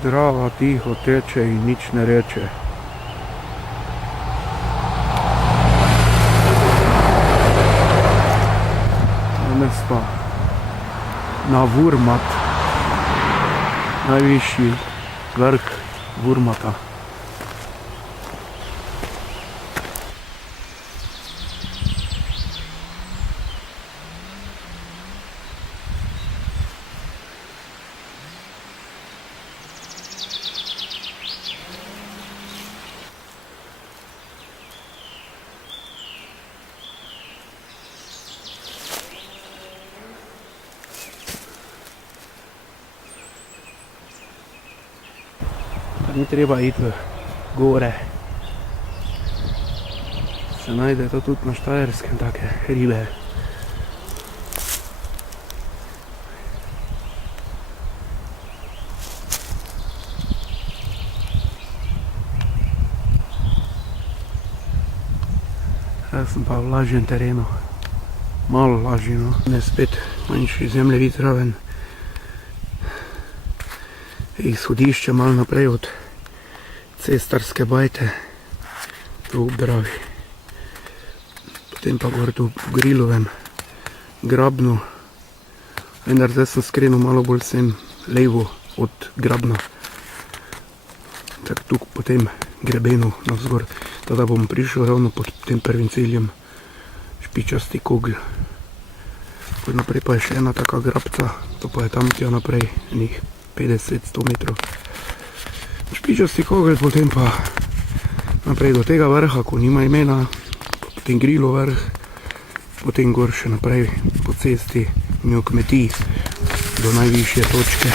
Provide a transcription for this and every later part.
Drava tiho teče in nič ne reče. Danes pa na Vurmat, najvišji vrh Vurmata. Ni treba iti v gore. Se najde to tudi na Štajerskem, take ribe. Jaz sem pa v lažjem terenu. Malo lažji, no. Ne spet manjši zemljevid raven. Izhodišče malo naprej od cestarske bajte tu v Dravi. Potem pa gor tu v Grilovem grabnu. Vendar zdaj sem skrenil malo bolj sem levo od grabna. Tak tu po tem grebenu navzgor. Tada bom prišel ravno pod tem prvim ciljem Špičasti Kogl. Pod naprej pa je še ena taka grabca, to pa je tam tja naprej, enih 50-100 metrov. Špičasti Kogel, potem pa naprej do tega vrha, ko nima imena, potem Grilov vrh, potem gor še naprej po cesti mimo kmetij do najvišje točke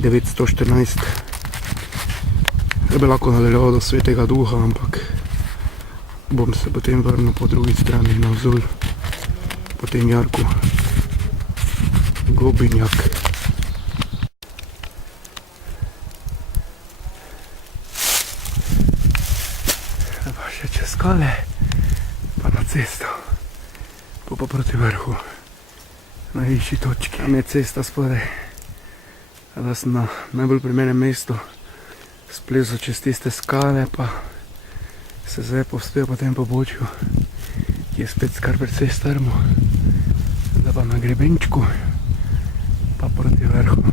914. Ja bi lahko nadaljeval do Svetega Duha, ampak bom se potem vrnil po drugi strani na Vzul, potem Jarku, Gobinjak. Še čez skale, pa na cesto, pa proti vrhu, najvišji točki. Tam je cesta spodaj, da sem na najbolj primernem mestu splezal čez tiste skale, pa se zdaj povstal po tem pobočju, ki je spet kar precej strmo, da pa na grebenčku, pa proti vrhu.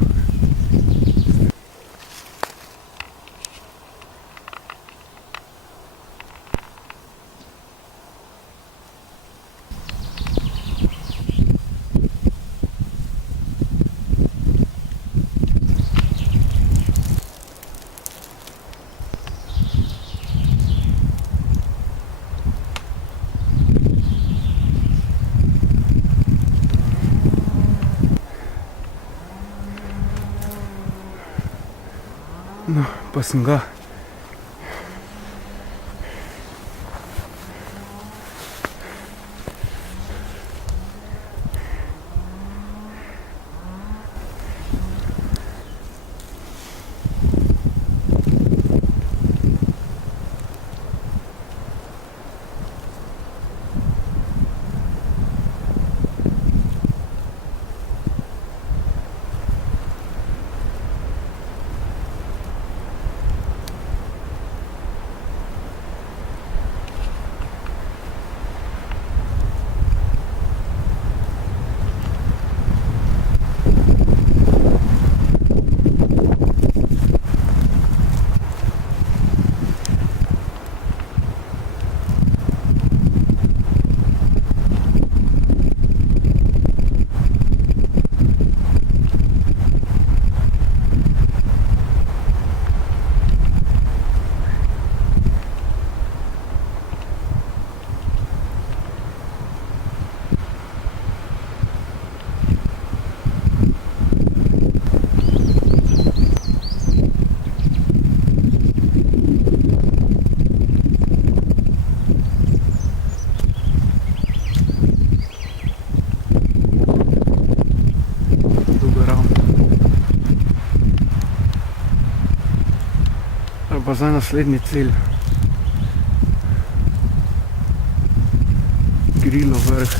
No, pa sem ga. Pa zdaj naslednji cilj. Grilov vrh.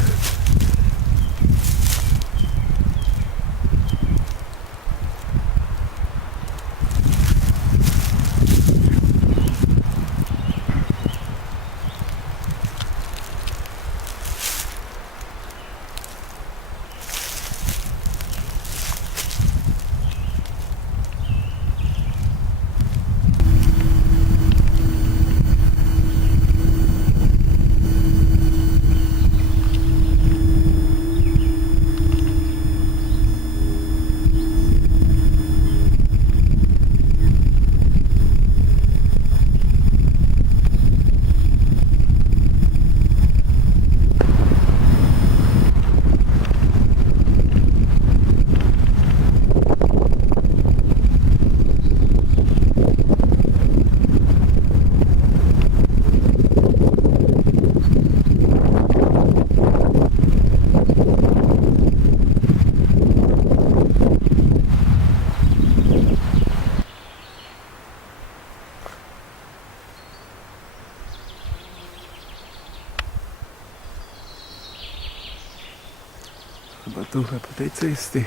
tukaj po tej cesti,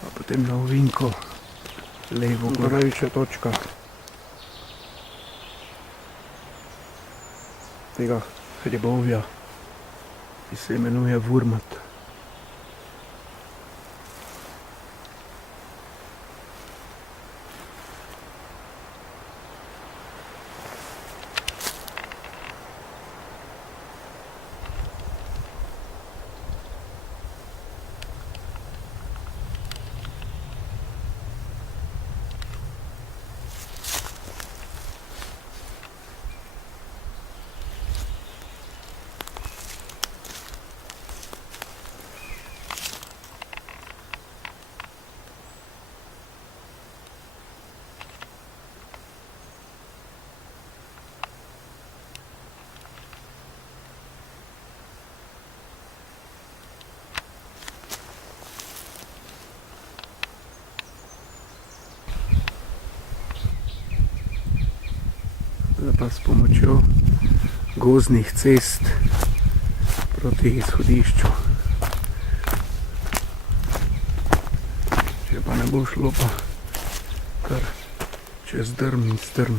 a potem na ovinko levo gor. Največja točka tega hribovja, ki se imenuje Vurmat. Pa s pomočjo gozdnih cest proti izhodišču. Če pa ne bo šlo, pa kar čez drm in strm.